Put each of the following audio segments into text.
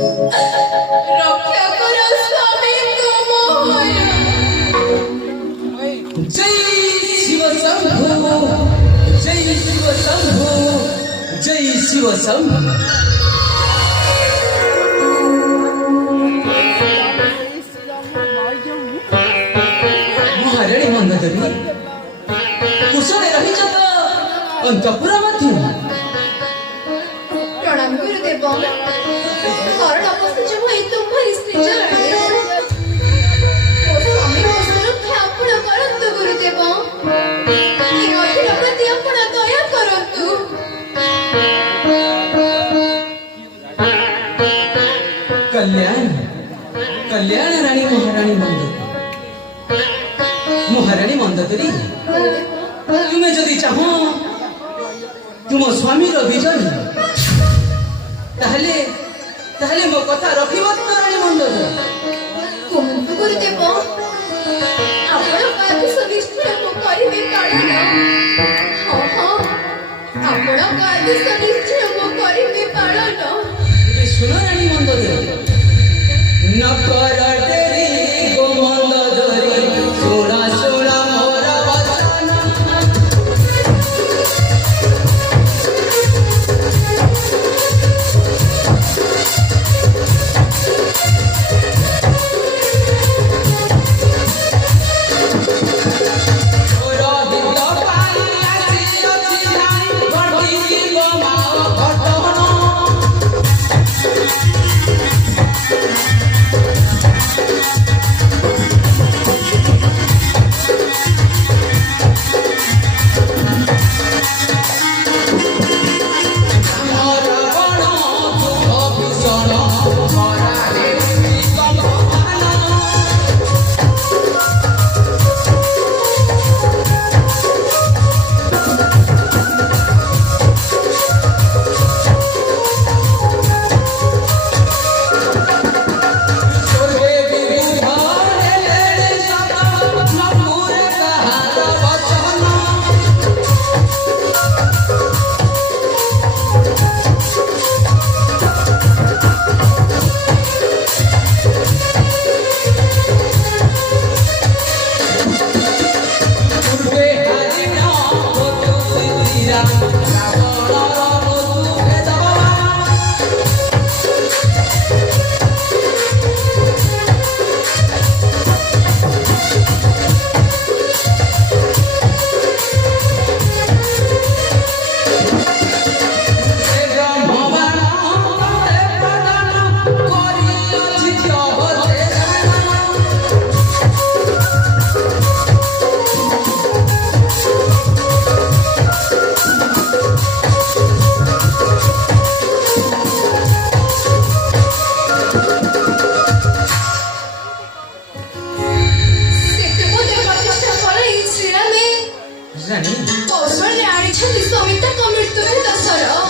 रक्षा करो स्वामी तुमोर। जय शिव शंभो, जय शिव शंभो, जय शिव शंभो। महाराणी मंदोदरी कुशले रहिଛ ତ अंतपुर मध्य। प्रणाम गुरुदेव। कारण अपस्थित होई तुम्हारी स्त्री जरणे ओ स्वामी को सुरक्षा आपण करंतु गुरुदेव। ए अखिल प्रति आपण दया करंतु। कल्याण कल्याण रानी महाराणी मंदोदरी। महाराणी मंदोदरी तुम्हें जदि चाह तुम स्वामी विजय ताहले ताहले मो कथा रखिब तो रानी मंदोदरी। कुहंतु गुरुदेव आपण आदेश निश्चय को करिबे कारण। हां हां आपण आदेश निश्चय को करिबे कारण। सुनो रानी मंदोदरी न कर तेरी गो मंदोदरी सोना सोना मोरा वचन।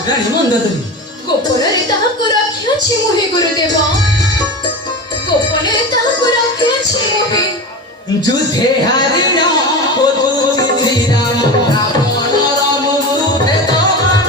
रानी मंदोदरी गोपନରେ ତାହାକୁ ରଖିଅଛି ମୁହିଁ ଗୁରୁଦେବ। ଗୋପନରେ ତାହାକୁ ରଖିଅଛି ମୁହିଁ। ଯୁଦ୍ଧେ ହାରିଣ ଓ ତୁତି ଶ୍ରୀରାମ ରାବଣର ମୁହୂର୍ତ୍ତେ ଦମନ।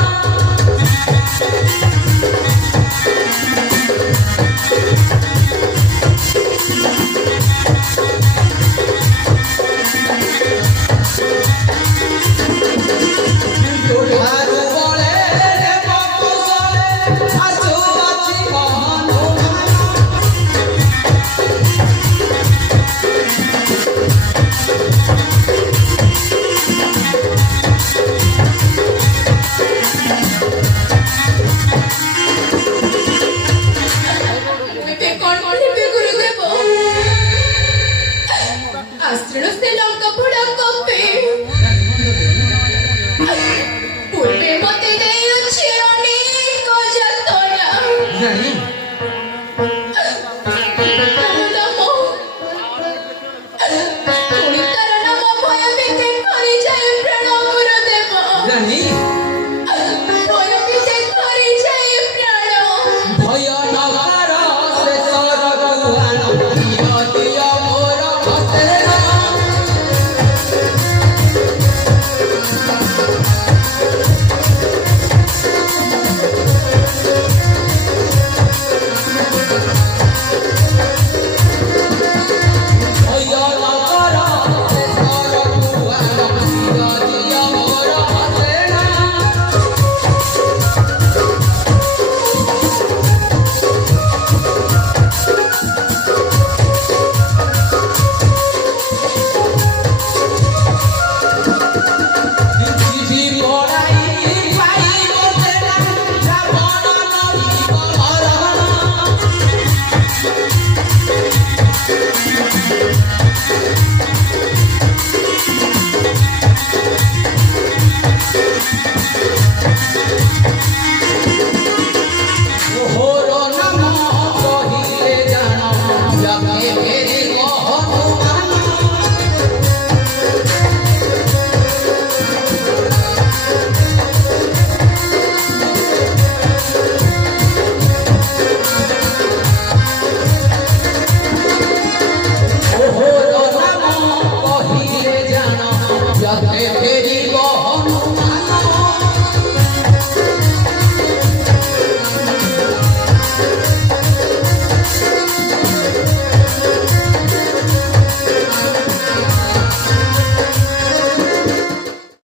पूर्वे मते देउछि अनेक जतना।